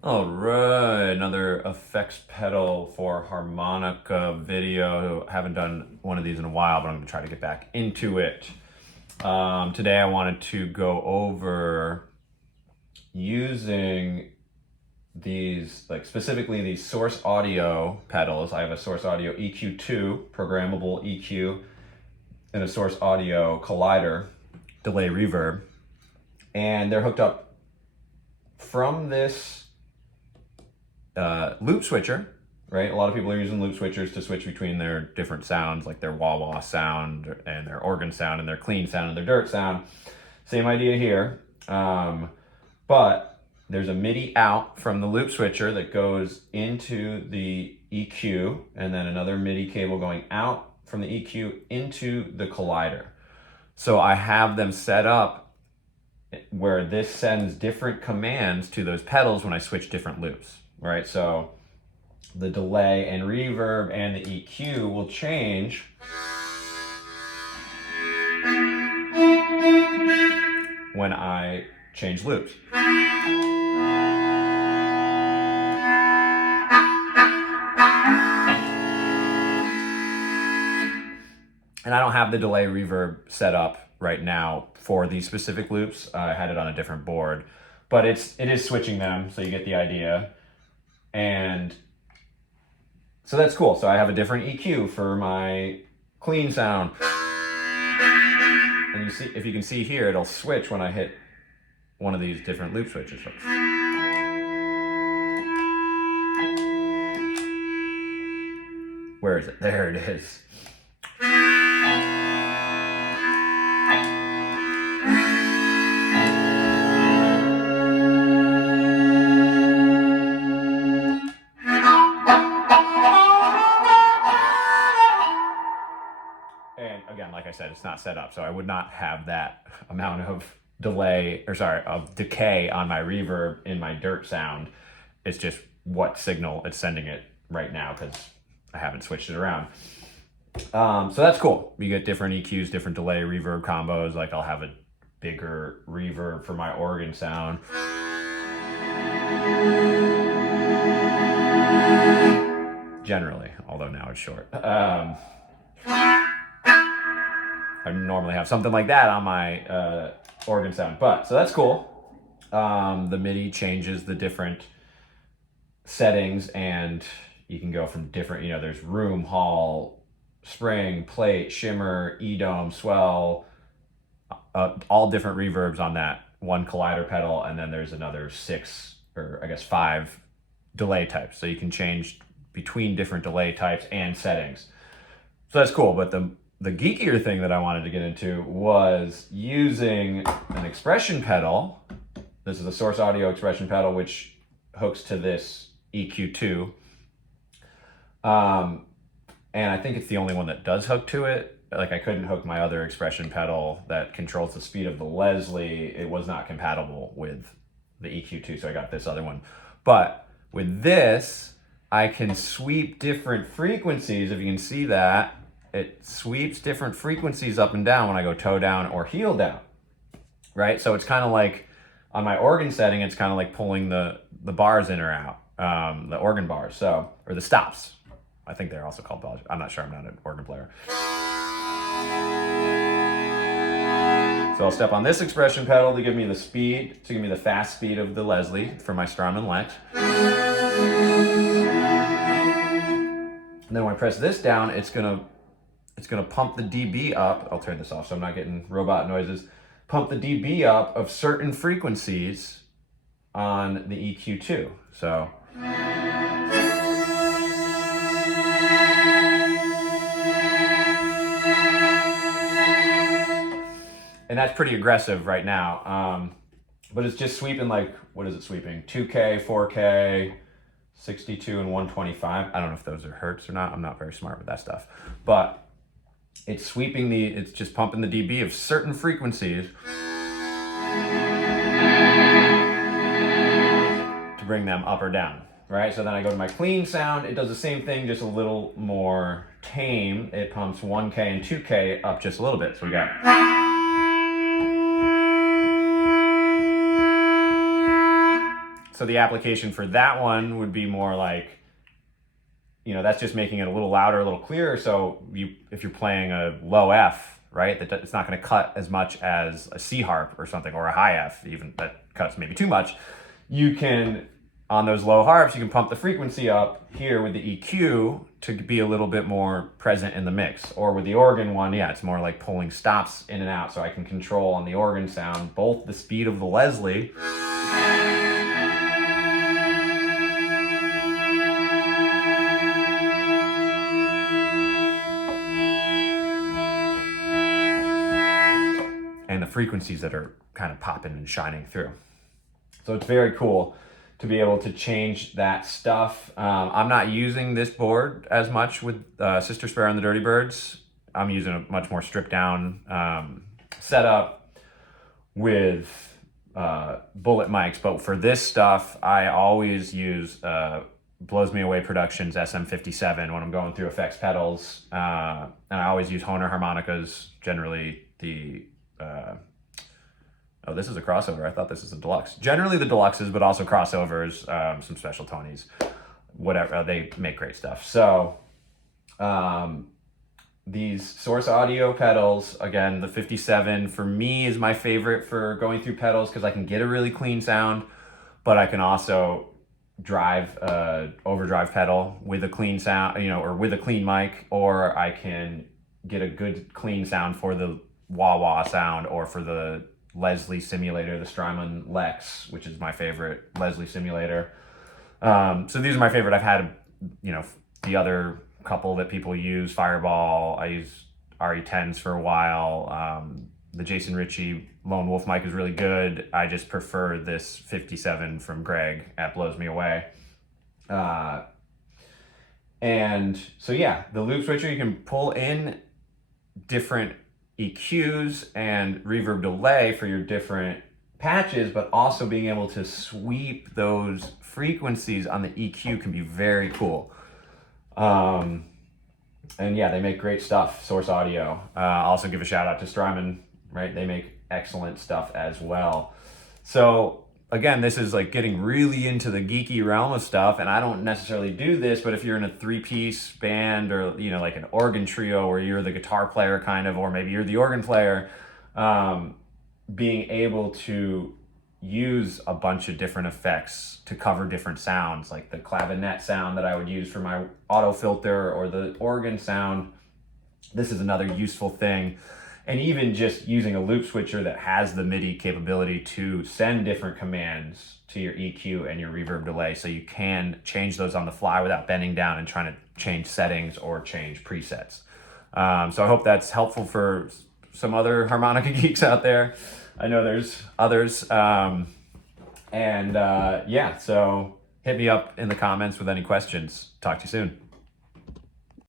All right, another effects pedal for harmonica video. Haven't done one of these in a while, but I'm gonna try to get back into it. Today I wanted to go over using these, like specifically these source audio pedals. I have a source audio EQ2, programmable EQ, and a source audio collider, delay reverb. And they're hooked up from this loop switcher, right? A lot of people are using loop switchers to switch between their different sounds, like their wah-wah sound and their organ sound and their clean sound and their dirt sound. Same idea here. But there's a MIDI out from the loop switcher that goes into the EQ, and then another MIDI cable going out from the EQ into the collider. So I have them set up where this sends different commands to those pedals when I switch different loops, right? So the delay and reverb and the EQ will change when I change loops. And I don't have the delay reverb set up right now for these specific loops. I had it on a different board, but it is switching them, so you get the idea. And so that's cool. So I have a different EQ for my clean sound. And you see, if you can see here, it'll switch when I hit one of these different loop switches. Where is it? There it is. And again, like I said, it's not set up, so I would not have that amount of of decay on my reverb in my dirt sound. It's just what signal it's sending it right now because I haven't switched it around. So that's cool. You get different EQs, different delay reverb combos. Like I'll have a bigger reverb for my organ sound. Generally, although now it's short. I normally have something like that on my organ sound, so that's cool. The MIDI changes the different settings, and you can go from different, there's room, hall, spring, plate, shimmer, E-dome, swell, all different reverbs on that one collider pedal, and then there's another 6 or I guess 5 delay types, so you can change between different delay types and settings. So that's cool, but the geekier thing that I wanted to get into was using an expression pedal. This is a source audio expression pedal, which hooks to this EQ2. And I think it's the only one that does hook to it. Like I couldn't hook my other expression pedal that controls the speed of the Leslie. It was not compatible with the EQ2, so I got this other one. But with this, I can sweep different frequencies. If you can see that, it sweeps different frequencies up and down when I go toe down or heel down, right? So it's kind of like on my organ setting, it's kind of like pulling the bars in or out, the organ bars, or the stops. I think they're also called bars. I'm not sure, I'm not an organ player. So I'll step on this expression pedal to give me the speed, to give me the fast speed of the Leslie for my strum and Lex. And then when I press this down, it's gonna pump the dB up. I'll turn this off so I'm not getting robot noises. Pump the dB up of certain frequencies on the EQ2. So. And that's pretty aggressive right now. But it's just sweeping like, what is it sweeping? 2K, 4K, 62 and 125. I don't know if those are hertz or not. I'm not very smart with that stuff. But it's sweeping it's just pumping the dB of certain frequencies to bring them up or down, right? So then I go to my clean sound. It does the same thing, just a little more tame. It pumps 1K and 2K up just a little bit. So we got. So the application for that one would be more like, you know, that's just making it a little louder, a little clearer. So if you're playing a low F, right, that it's not going to cut as much as a C harp or something, or a high F, even that cuts maybe too much. You can, on those low harps, you can pump the frequency up here with the EQ to be a little bit more present in the mix. Or with the organ one, yeah, it's more like pulling stops in and out, so I can control on the organ sound both the speed of the Leslie and the frequencies that are kind of popping and shining through. So it's very cool to be able to change that stuff. I'm not using this board as much with Sister Sparrow and the Dirty Birds. I'm using a much more stripped down setup with bullet mics. But for this stuff, I always use Blows Me Away Productions SM57 when I'm going through effects pedals. And I always use Hohner harmonicas, generally the... oh, this is a crossover. I thought this is a deluxe. Generally the deluxes, but also crossovers, some special Tonys, whatever. They make great stuff. So these Source Audio pedals, again, the 57 for me is my favorite for going through pedals because I can get a really clean sound, but I can also drive overdrive pedal with a clean sound, you know, or with a clean mic, or I can get a good clean sound for the wah-wah sound, or for the Leslie simulator, the Strymon Lex, which is my favorite Leslie simulator. So these are my favorite. I've had, you know, the other couple that people use, Fireball. I use RE10s for a while. The Jason Ritchie Lone Wolf mic is really good. I just prefer this 57 from Greg at Blows Me Away. And so yeah, the loop switcher, you can pull in different EQs and reverb delay for your different patches, but also being able to sweep those frequencies on the EQ can be very cool. And yeah, they make great stuff, Source Audio. Also give a shout out to Strymon, right? They make excellent stuff as well. So again, this is like getting really into the geeky realm of stuff, and I don't necessarily do this, but if you're in a 3-piece band, or, you know, like an organ trio where you're the guitar player kind of, or maybe you're the organ player, being able to use a bunch of different effects to cover different sounds, like the clavinet sound that I would use for my auto filter, or the organ sound. This is another useful thing. And even just using a loop switcher that has the MIDI capability to send different commands to your EQ and your reverb delay, so you can change those on the fly without bending down and trying to change settings or change presets. So I hope that's helpful for some other harmonica geeks out there. I know there's others. Yeah, so hit me up in the comments with any questions. Talk to you soon.